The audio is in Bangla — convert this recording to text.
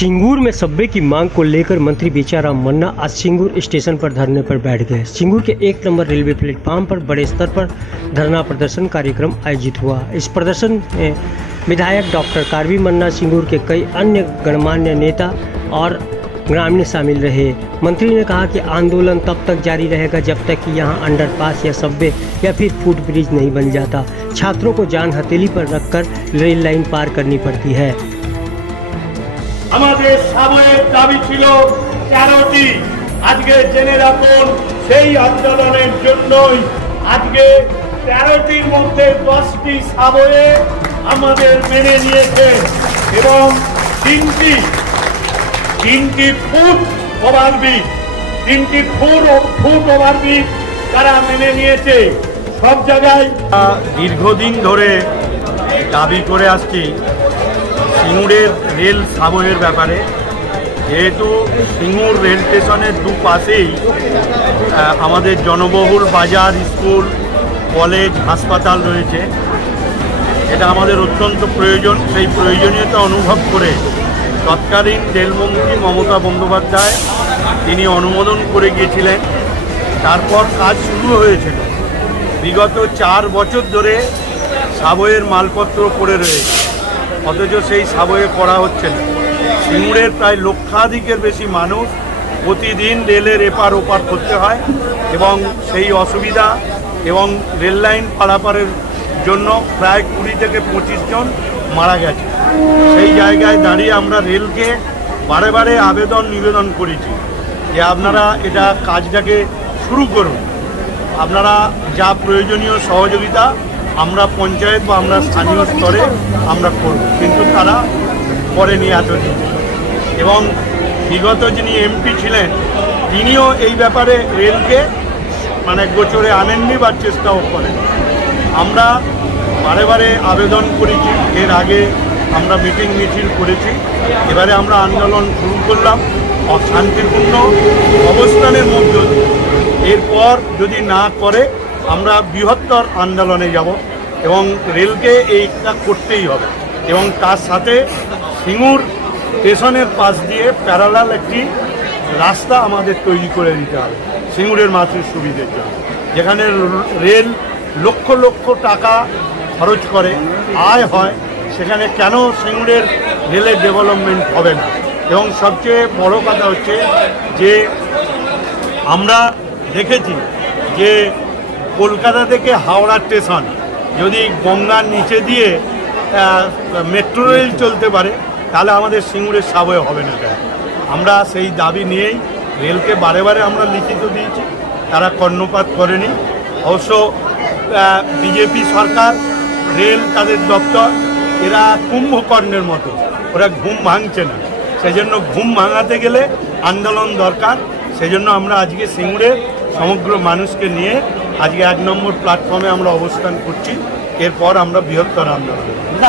सिंगूर में सब्वे की मांग को लेकर मंत्री बेचाराम मन्ना आज सिंगूर स्टेशन पर धरने पर बैठ गए। सिंगूर के 1 नंबर रेलवे प्लेटफार्म पर बड़े स्तर पर धरना प्रदर्शन कार्यक्रम आयोजित हुआ। इस प्रदर्शन में विधायक डॉक्टर कार्बी मन्ना, सिंगूर के कई अन्य गणमान्य नेता और ग्रामीण शामिल रहे। मंत्री ने कहा कि आंदोलन तब तक जारी रहेगा जब तक कि यहाँ अंडरपास या सब्वे या फिर फुट ब्रिज नहीं बन जाता। छात्रों को जान हथेली पर रखकर रेल लाइन पार करनी पड़ती है। আমাদের সাময়িক দাবি ছিল 13টি। আজকে জেনে রাখুন সেই আন্দোলনের জন্যই আজকে 13টির মধ্যে 10টি সাবয়ে আমাদের মেনে নিয়েছে এবং তিনটি ফুট ওভারব্রিজ, 3টি ফুট ওভারব্রিজ তারা মেনে নিয়েছে। সব জায়গায় দীর্ঘদিন ধরে দাবি করে আসছি সিঙ্গুরের রেল সাবয়ের ব্যাপারে। যেহেতু সিঙ্গুর রেল স্টেশনের দুপাশেই আমাদের জনবহুল বাজার, স্কুল, কলেজ, হাসপাতাল রয়েছে, এটা আমাদের অত্যন্ত প্রয়োজন। সেই প্রয়োজনীয়তা অনুভব করে তৎকালীন রেলমন্ত্রী মমতা বন্দ্যোপাধ্যায় তিনি অনুমোদন করে গিয়েছিলেন। তারপর কাজ শুরু হয়েছিল। বিগত 4 বছর ধরে সাবয়ের মালপত্র পড়ে রয়েছে, অথচ সেই সাবয়ে করা হচ্ছে না। সিঙ্গুরের প্রায় লক্ষাধিকের বেশি মানুষ প্রতিদিন রেলের এপার ওপার করতে হয় এবং সেই অসুবিধা এবং রেল লাইন পারাপারের জন্য প্রায় 20 থেকে 25 জন মারা গেছে। সেই জায়গায় দাঁড়িয়ে আমরা রেলকে বারে নিবেদন করেছি যে আপনারা এটা কাজটাকে শুরু করুন, আপনারা যা প্রয়োজনীয় সহযোগিতা আমরা পঞ্চায়েত বা আমরা স্থানীয় স্তরে আমরা করব, কিন্তু তারা করেনি এতদিন। এবং বিগত যিনি এমপি ছিলেন তিনিও এই ব্যাপারে রেলকে গোচরে আনেননি বা চেষ্টাও করেন। আমরা বারে আবেদন করেছি, এর আগে আমরা মিটিং মিছিল করেছি, এবারে আমরা আন্দোলন শুরু করলাম শান্তিপূর্ণ অবস্থানের মধ্য দিয়ে। এরপর যদি না করে আমরা বৃহত্তর আন্দোলনে যাব এবং রেলকে এইটা করতেই হবে। এবং তার সাথে সিঙ্গুর স্টেশনের পাশ দিয়ে প্যারালাল একটি রাস্তা আমাদের তৈরি করে দিতে হবে সিঙ্গুরের মানুষের সুবিধের জন্য। যেখানে রেল লক্ষ লক্ষ টাকা খরচ করে, আয় হয়, সেখানে কেন সিঙ্গুরের রেলের ডেভেলপমেন্ট হবে না? এবং সবচেয়ে বড় কথা হচ্ছে যে আমরা দেখেছি যে কলকাতা থেকে হাওড়া স্টেশন যদি গঙ্গার নিচে দিয়ে মেট্রো রেল চলতে পারে তাহলে আমাদের সিঙ্গুরের সাবয়ে হবে না। আমরা সেই দাবি নিয়েই রেলকে বারে আমরা লিখিত দিয়েছি, তারা কর্ণপাত করেনি। অবশ্য বিজেপি সরকার, রেল তাদের দপ্তর, এরা কুম্ভকর্ণের মতো, ওরা ঘুম ভাঙছে না। সেজন্য ঘুম ভাঙাতে গেলে আন্দোলন দরকার। সেজন্য আমরা আজকে সিঙ্গুরের সমগ্র মানুষকে নিয়ে আজকে 1 নম্বর প্ল্যাটফর্মে আমরা অবস্থান করছি। এরপর আমরা বৃহত্তর আন্দোলন